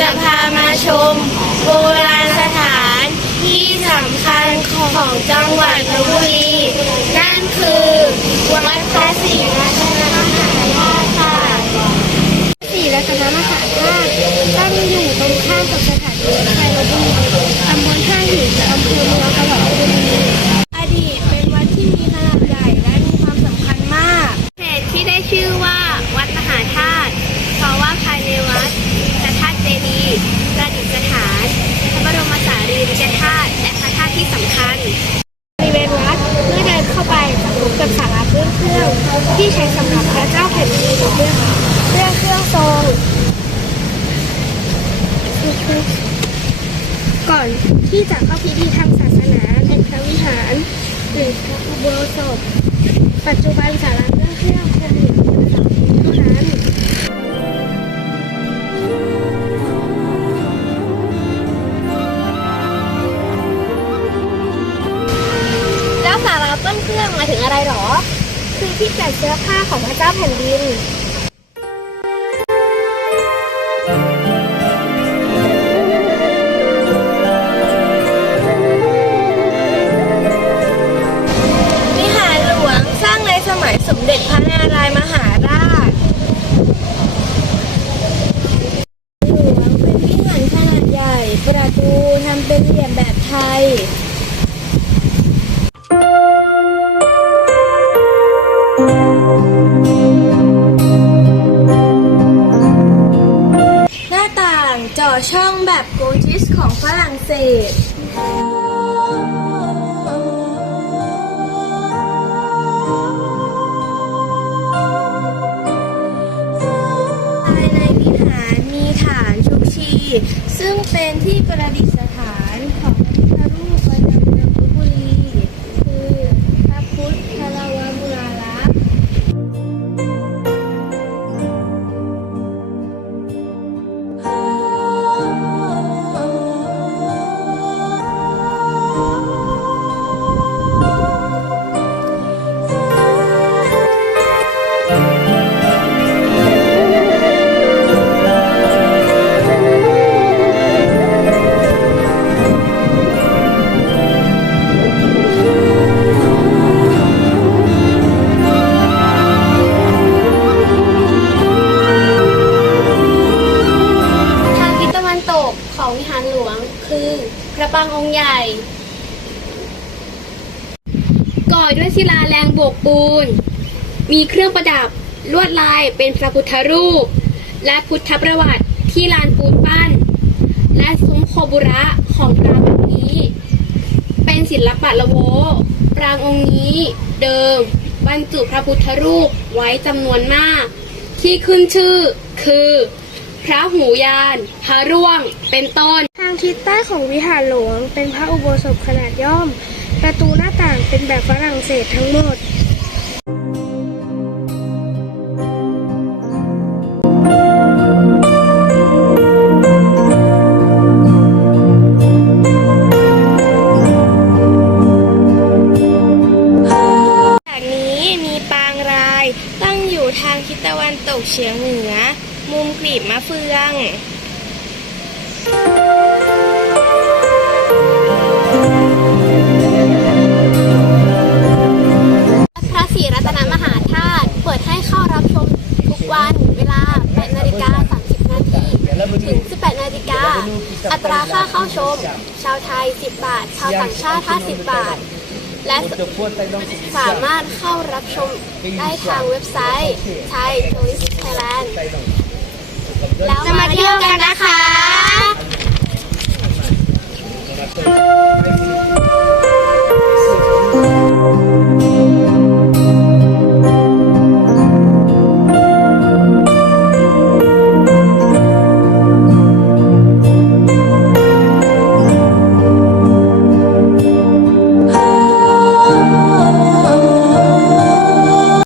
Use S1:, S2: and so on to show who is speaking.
S1: จะพามาชม โบราณสถานที่สำคัญของจังหวัดลบบุรี นั่นคือวัดพระศรีรัตนมหาธาตุค่ะ
S2: ศรีรัตนมหาธาตุตั้งอยู่ตรงข้ามกับสถานีรถไฟลบบุรีตำบลท่าหินอำเภอเมืองจังหวัดลบบุรี อดีตเป็นวัดที่มีขนาดใหญ่และมีความสำคัญมาก
S1: เหตุที่ได้ชื่อว่าวัดมหาธาตุเพราะว่าภายในวัดมีพระธาตุเจดีย์ประดิษฐานพระบรมสารีริกธาตุและพระธาตุที่สำคัญ
S2: บริเวณวัดเมื่อเดินเข้าไปจะพบกับศาลา เครื่องเครื่องที่ใช้สำหรับพระเจ้าแผ่นดินเรื่องเรื่องเครื่องทรงก่อนที่จะเข้าพิธีทางศาสนาในพระวิหารหรือพระอุโบสถปัจจุบันศาลาเครื่องเครื่องคงอยู่เพียงสามองค์เท่านั้น
S1: แล้วสาราต้นเครื่องหมายถึงอะไรหรอ
S2: คือที่จัดเสื้อผ้าของพระเจ้าแผ่นดิน
S1: วิหารหลวงสร้างในสมัยสมเด็จพระนารายณ์มหาราช
S2: หลวงเป็นวิหารขนาดใหญ่ ประตูทำเป็นเหลี่ยมแบบไทย เศสภายในวิหารมีฐานชุกชี ซึ่งเป็นที่ประดิษฐาน พระปรา
S1: งองค์ใหญ่ ก่อด้วยศิลาแรงโบกปูน มีเครื่องประดับลวดลายเป็นพระพุทธรูป และพุทธประวัติที่ลานปูนปั้น และซุ้มโคบุระของปรางองค์นี้ เป็นศิลปะละโวปรางองค์นี้เดิมบรรจุพระพุทธรูปไว้จำนวนมาก ที่ขึ้นชื่อคือ พระหูยาน พระร่วงเป็นต้น
S2: ทางทิศใต้ของวิหารหลวง เป็นพระอุโบสถขนาดย่อม ประตูหน้าต่างเป็นแบบฝรั่งเศสทั้งหมด
S1: จากนี้มีปางรายตั้งอยู่ทางทิศตะวันตกเฉียงเหนือ มุมกลีบมะเฟือง ค่าเข้าชม ชาวไทย 10 บาท ชาวต่างชาติ 50 บาท และสามารถเข้ารับชมได้ทางเว็บไซต์ไทย Tourist Thailand แล้วมาเที่ยวกันนะคะ